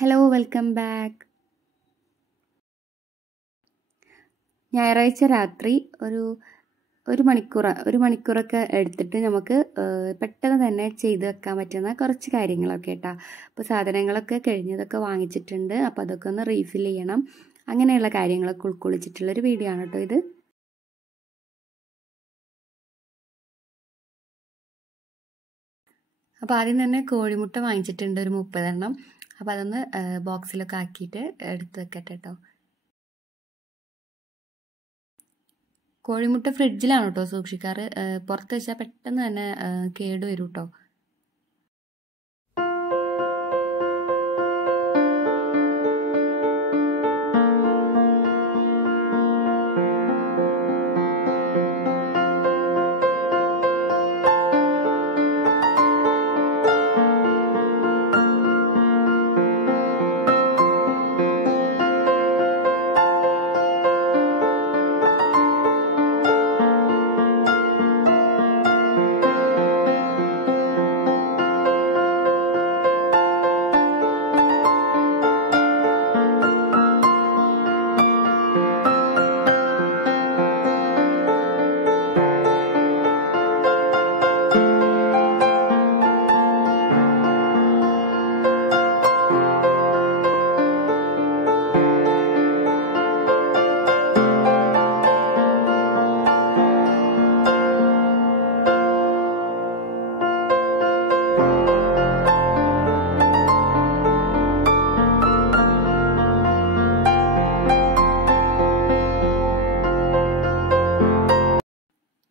Hello welcome back. ഞായറാഴ്ച രാത്രി ഒരു മണിക്കൂറൊക്കെ എടുത്തിട്ട് നമുക്ക് പെട്ടെന്ന് തന്നെ ചെയ്ത് വെക്കാൻ പറ്റുന്ന കുറച്ച് കാര്യങ്ങളൊക്കെ കേട്ടോ. അപ്പോൾ സാധനങ്ങളൊക്കെ കഴിഞ്ഞതൊക്കെ വാങ്ങിച്ചിട്ടുണ്ട്. അപ്പോൾ അതൊക്കെ ഒന്ന് റീഫിൽ ചെയ്യണം. അങ്ങനെയുള്ള കാര്യങ്ങളൊക്കെ ഉൾക്കൊള്ളിച്ചിട്ടുള്ളൊരു വീഡിയോ ആണ് കേട്ടോ ഇത്. അപ്പോൾ ആദ്യം തന്നെ കോഴിമുട്ട വാങ്ങിച്ചിട്ടുണ്ട് ഒരു 30 എണ്ണം. അപ്പോൾ അതൊന്ന് ബോക്സിലൊക്കെ ആക്കിയിട്ട് എടുത്ത് വെക്കട്ടെ കേട്ടോ. കോഴിമുട്ട ഫ്രിഡ്ജിലാണ് കേട്ടോ സൂക്ഷിക്കാറ്. പുറത്ത് വെച്ചാൽ പെട്ടെന്ന് തന്നെ കേട് വരും കേട്ടോ.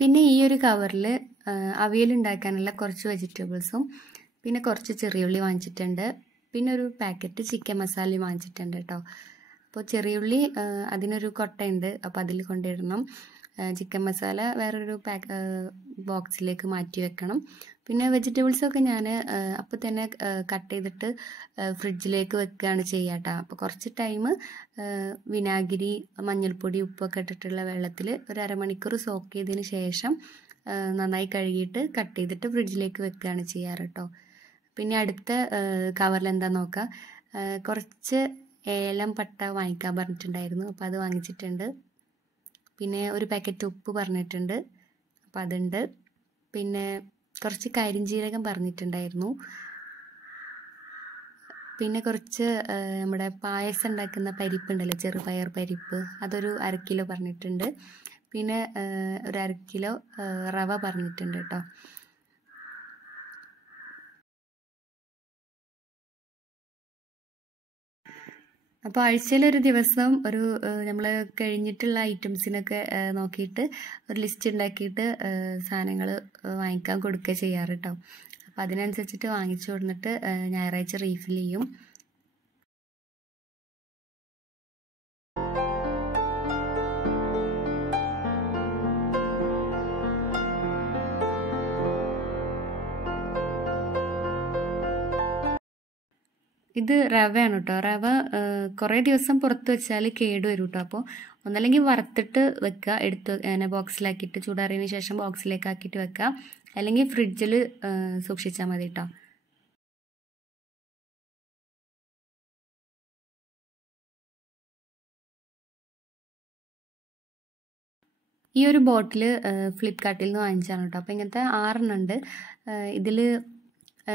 പിന്നെ ഈ ഒരു കവറിൽ അവിയൽ ഉണ്ടാക്കാനുള്ള കുറച്ച് വെജിറ്റബിൾസും പിന്നെ കുറച്ച് ചെറിയുള്ളി വാങ്ങിച്ചിട്ടുണ്ട്. പിന്നെ ഒരു പാക്കറ്റ് ചിക്കൻ മസാലയും വാങ്ങിച്ചിട്ടുണ്ട് കേട്ടോ. അപ്പോൾ ചെറിയുള്ളി അതിനൊരു കൊട്ടയുണ്ട്, അപ്പോൾ അതിൽ കൊണ്ടിടണം. ചിക്കൻ മസാല വേറൊരു ബോക്സിലേക്ക് മാറ്റി വെക്കണം. പിന്നെ വെജിറ്റബിൾസൊക്കെ ഞാൻ അപ്പോൾ തന്നെ കട്ട് ചെയ്തിട്ട് ഫ്രിഡ്ജിലേക്ക് വെക്കുകയാണ് ചെയ്യുക കേട്ടോ. അപ്പോൾ കുറച്ച് ടൈം വിനാഗിരി, മഞ്ഞൾപ്പൊടി, ഉപ്പൊക്കെ ഇട്ടിട്ടുള്ള വെള്ളത്തിൽ ഒരു അരമണിക്കൂർ സോക്ക് ചെയ്തതിന് ശേഷം നന്നായി കഴുകിയിട്ട് കട്ട് ചെയ്തിട്ട് ഫ്രിഡ്ജിലേക്ക് വെക്കുകയാണ് ചെയ്യാറ് കേട്ടോ. പിന്നെ അടുത്ത കവറിൽ എന്താ നോക്കാം, കുറച്ച് ഏലം പട്ട വാങ്ങിക്കാൻ പറഞ്ഞിട്ടുണ്ടായിരുന്നു, അപ്പോൾ അത് വാങ്ങിച്ചിട്ടുണ്ട്. പിന്നെ ഒരു പാക്കറ്റ് ഉപ്പ് പറഞ്ഞിട്ടുണ്ട്, അപ്പോൾ അതുണ്ട്. പിന്നെ കുറച്ച് കരിഞ്ജീരകം പറഞ്ഞിട്ടുണ്ടായിരുന്നു. പിന്നെ കുറച്ച് നമ്മുടെ പായസം ഉണ്ടാക്കുന്ന പരിപ്പുണ്ടല്ലോ, ചെറുപയർ പരിപ്പ്, അതൊരു 1/2 കിലോ പറഞ്ഞിട്ടുണ്ട്. പിന്നെ ഒരു 1/2 കിലോ റവ പറഞ്ഞിട്ടുണ്ട് കേട്ടോ. അപ്പോൾ ആഴ്ചയിലൊരു ദിവസം നമ്മൾ കഴിഞ്ഞിട്ടുള്ള ഐറ്റംസിനൊക്കെ നോക്കിയിട്ട് ഒരു ലിസ്റ്റ് ഉണ്ടാക്കിയിട്ട് സാധനങ്ങൾ വാങ്ങിക്കാൻ കൊടുക്കുക ചെയ്യാറ് കേട്ടോ. അപ്പോൾ അതിനനുസരിച്ചിട്ട് വാങ്ങിച്ചു കൊടുത്തിട്ട് ഞായറാഴ്ച റീഫിൽ ചെയ്യും. ഇത് റവയാണ് കേട്ടോ. റവ കുറേ ദിവസം പുറത്ത് വെച്ചാൽ കേട് വരും കേട്ടോ. അപ്പോൾ ഒന്നല്ലെങ്കിൽ വറുത്തിട്ട് വെക്കുക, എടുത്ത് അങ്ങനെ ബോക്സിലാക്കിയിട്ട് ചൂടാറിയതിന് ശേഷം ബോക്സിലേക്ക് ആക്കിയിട്ട് വെക്കുക, അല്ലെങ്കിൽ ഫ്രിഡ്ജിൽ സൂക്ഷിച്ചാൽ മതി കേട്ടോ. ഈ ഒരു ബോട്ടിൽ ഫ്ലിപ്കാർട്ടിൽ നിന്ന് വാങ്ങിച്ചാണ് കേട്ടോ. അപ്പോൾ ഇങ്ങനത്തെ 6 എണ്ണം ഉണ്ട്. ഇതിൽ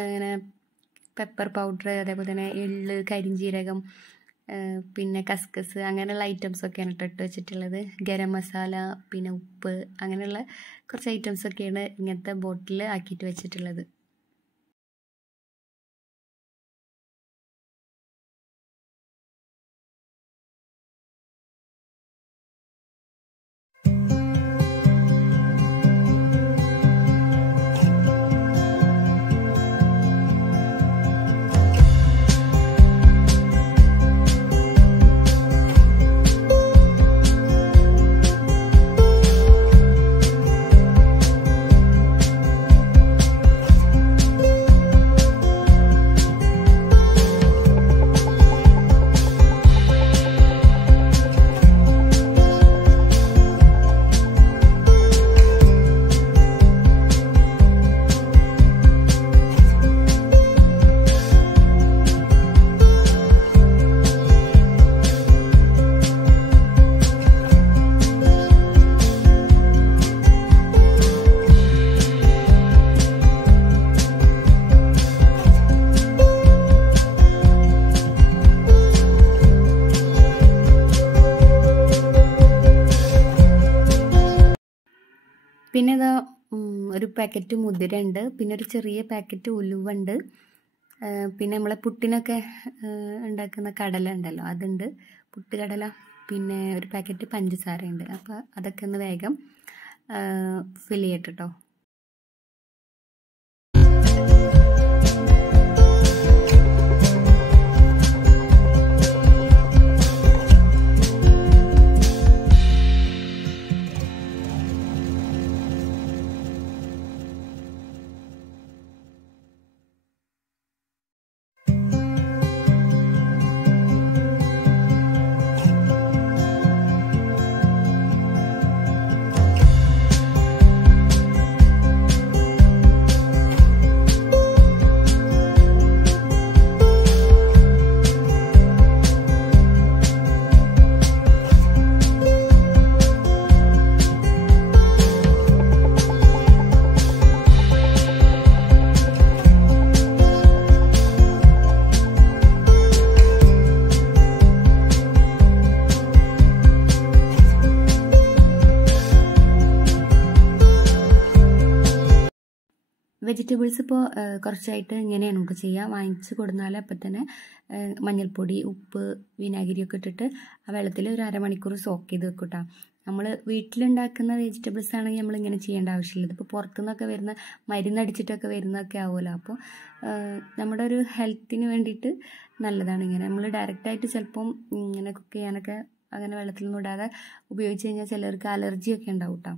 ഇങ്ങനെ പെപ്പർ പൗഡർ, അതേപോലെ തന്നെ എള്ള്, കരിഞ്ജീരകം, പിന്നെ കസ്കസ്, അങ്ങനെയുള്ള ഐറ്റംസൊക്കെയാണ് ഇട്ട് വെച്ചിട്ടുള്ളത്. ഗരം മസാല, പിന്നെ ഉപ്പ്, അങ്ങനെയുള്ള കുറച്ച് ഐറ്റംസൊക്കെയാണ് ഇങ്ങനത്തെ ബോട്ടിൽ ആക്കിയിട്ട് വെച്ചിട്ടുള്ളത്. പിന്നെ ഇതാ ഒരു പാക്കറ്റ് മുതിര ഉണ്ട്, പിന്നെ ഒരു ചെറിയ പാക്കറ്റ് ഉലുവുണ്ട്, പിന്നെ നമ്മളെ പുട്ടിനൊക്കെ ഉണ്ടാക്കുന്ന കടല ഉണ്ടല്ലോ അതുണ്ട്, പുട്ടുകടല. പിന്നെ ഒരു പാക്കറ്റ് പഞ്ചസാര ഉണ്ട്. അപ്പോൾ അതൊക്കെ ഒന്ന് വേഗം ഫില്ല് ചെയ്യട്ടെ കേട്ടോ. വെജിറ്റബിൾസ് ഇപ്പോൾ കുറച്ചായിട്ട് ഇങ്ങനെയാണ് നമുക്ക് ചെയ്യുക. വാങ്ങിച്ച് കൊടുന്നാൽ അപ്പം തന്നെ മഞ്ഞൾപ്പൊടി, ഉപ്പ്, വിനാഗിരിയൊക്കെ ഇട്ടിട്ട് ആ വെള്ളത്തിൽ ഒരു അരമണിക്കൂർ സോക്ക് ചെയ്ത് വെക്കും കേട്ടോ. നമ്മൾ വീട്ടിലുണ്ടാക്കുന്ന വെജിറ്റബിൾസ് ആണെങ്കിൽ നമ്മൾ ഇങ്ങനെ ചെയ്യേണ്ട ആവശ്യമില്ല. ഇതിപ്പോൾ പുറത്തുനിന്നൊക്കെ വരുന്ന മരുന്നടിച്ചിട്ടൊക്കെ വരുന്നതൊക്കെ ആവുമല്ലോ. അപ്പോൾ നമ്മുടെ ഒരു ഹെൽത്തിന് വേണ്ടിയിട്ട് നല്ലതാണ് ഇങ്ങനെ. നമ്മൾ ഡയറക്റ്റായിട്ട് ചിലപ്പം ഇങ്ങനെ കുക്ക് ചെയ്യാനൊക്കെ അങ്ങനെ വെള്ളത്തിലൊന്നും ഇടാതെ ഉപയോഗിച്ച് കഴിഞ്ഞാൽ ചിലർക്ക് അലർജിയൊക്കെ ഉണ്ടാവും കേട്ടോ.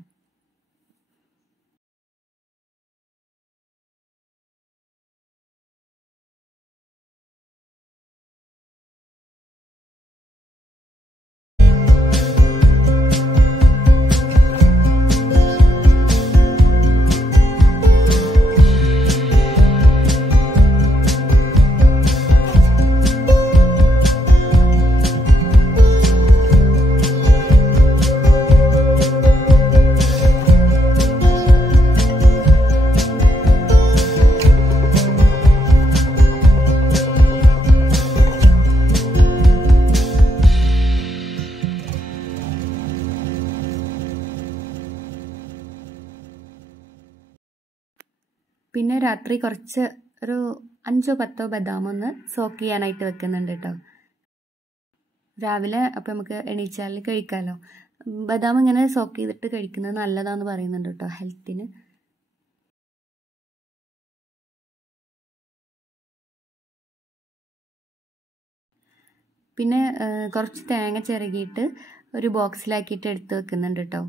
പിന്നെ രാത്രി കുറച്ച് ഒരു 5-10 ബദാം ഒന്ന് സോക്ക് ചെയ്യാനായിട്ട് വെക്കുന്നുണ്ട് കേട്ടോ. രാവിലെ അപ്പം നമുക്ക് എണീച്ചാൽ കഴിക്കാമല്ലോ. ബദാം ഇങ്ങനെ സോക്ക് ചെയ്തിട്ട് കഴിക്കുന്നത് നല്ലതാണെന്ന് പറയുന്നുണ്ട് കേട്ടോ ഹെൽത്തിന്. പിന്നെ കുറച്ച് തേങ്ങ ചിരകിയിട്ട് ഒരു ബോക്സിലാക്കിയിട്ട് എടുത്ത് വെക്കുന്നുണ്ട് കേട്ടോ.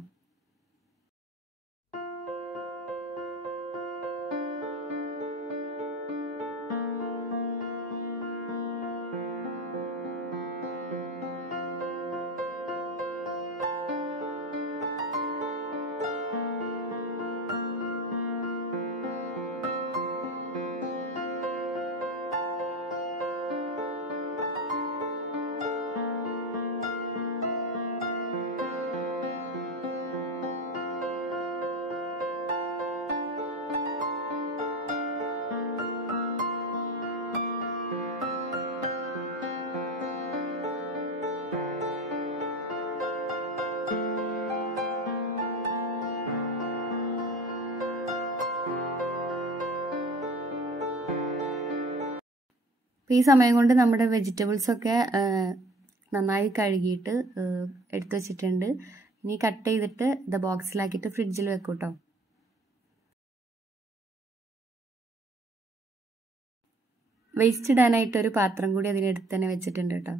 അപ്പോൾ ഈ സമയം കൊണ്ട് നമ്മുടെ വെജിറ്റബിൾസൊക്കെ നന്നായി കഴുകിയിട്ട് എടുത്തു വച്ചിട്ടുണ്ട്. ഇനി കട്ട് ചെയ്തിട്ട് ഇത് ബോക്സിലാക്കിയിട്ട് ഫ്രിഡ്ജിൽ വെക്കും കേട്ടോ. വേസ്റ്റ് ഇടാനായിട്ടൊരു പാത്രം കൂടി അതിനടുത്ത് തന്നെ വെച്ചിട്ടുണ്ട് കേട്ടോ.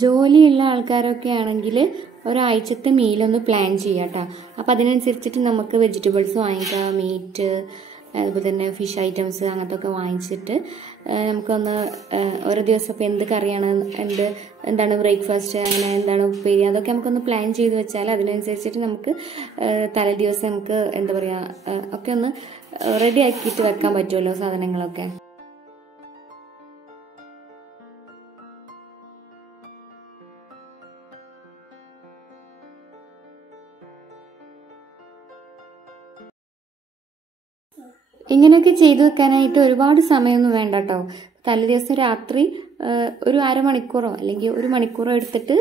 ജോലിയുള്ള ആൾക്കാരൊക്കെ ആണെങ്കിൽ ഒരാഴ്ചത്തെ മീലൊന്ന് പ്ലാൻ ചെയ്യാം കേട്ടോ. അപ്പോൾ അതിനനുസരിച്ചിട്ട് നമുക്ക് വെജിറ്റബിൾസ് വാങ്ങിക്കാം, മീറ്റ്, അതുപോലെ തന്നെ ഫിഷ് ഐറ്റംസ് അങ്ങനത്തെ ഒക്കെ വാങ്ങിച്ചിട്ട് നമുക്കൊന്ന് ഓരോ ദിവസം ഇപ്പോൾ എന്ത് കറിയാണ്, എന്താണ് ബ്രേക്ക്ഫാസ്റ്റ്, അങ്ങനെ എന്താണ് ഉപ്പേരി, അതൊക്കെ നമുക്കൊന്ന് പ്ലാൻ ചെയ്ത് വെച്ചാൽ അതിനനുസരിച്ചിട്ട് നമുക്ക് തലേ ദിവസം നമുക്ക് എന്താ പറയുക ഒക്കെ ഒന്ന് റെഡി ആക്കിയിട്ട് വെക്കാൻ പറ്റുമല്ലോ സാധനങ്ങളൊക്കെ. ഇങ്ങനെയൊക്കെ ചെയ്തു വെക്കാനായിട്ട് ഒരുപാട് സമയമൊന്നും വേണ്ട കേട്ടോ. തലേ ദിവസം രാത്രി ഒരു അരമണിക്കൂറോ അല്ലെങ്കിൽ 1 മണിക്കൂറോ എടുത്തിട്ട്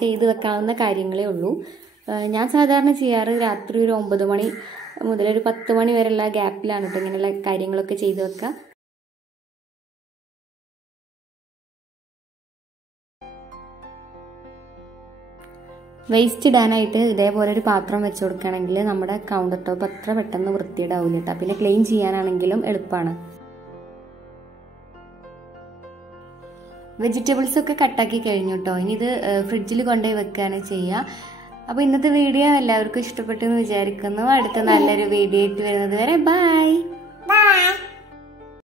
ചെയ്തു വെക്കാവുന്ന കാര്യങ്ങളേ ഉള്ളൂ. ഞാൻ സാധാരണ ചെയ്യാറ് രാത്രി ഒരു 9 മണി മുതൽ ഒരു 10 മണി വരെയുള്ള ഗ്യാപ്പിലാണ് കേട്ടോ ഇങ്ങനെയുള്ള കാര്യങ്ങളൊക്കെ ചെയ്തു വെക്കുക. വേസ്റ്റ് ഇടാനായിട്ട് ഇതേപോലെ ഒരു പാത്രം വെച്ച് കൊടുക്കുകയാണെങ്കിൽ നമ്മുടെ കൗണ്ടർ ടോപ്പ് അത്ര പെട്ടെന്ന് വൃത്തിയിടാവില്ല കേട്ടോ. പിന്നെ ക്ലീൻ ചെയ്യാനാണെങ്കിലും എളുപ്പമാണ്. വെജിറ്റബിൾസ് ഒക്കെ കട്ടാക്കി കഴിഞ്ഞു കേട്ടോ. ഇനി ഇത് ഫ്രിഡ്ജിൽ കൊണ്ടുപോയി വെക്കുകയാണ് ചെയ്യുക. അപ്പോൾ ഇന്നത്തെ വീഡിയോ എല്ലാവർക്കും ഇഷ്ടപ്പെട്ടു എന്ന് വിചാരിക്കുന്നു. അടുത്ത നല്ലൊരു വീഡിയോ ആയിട്ട് വരുന്നത് വരെ ബൈ.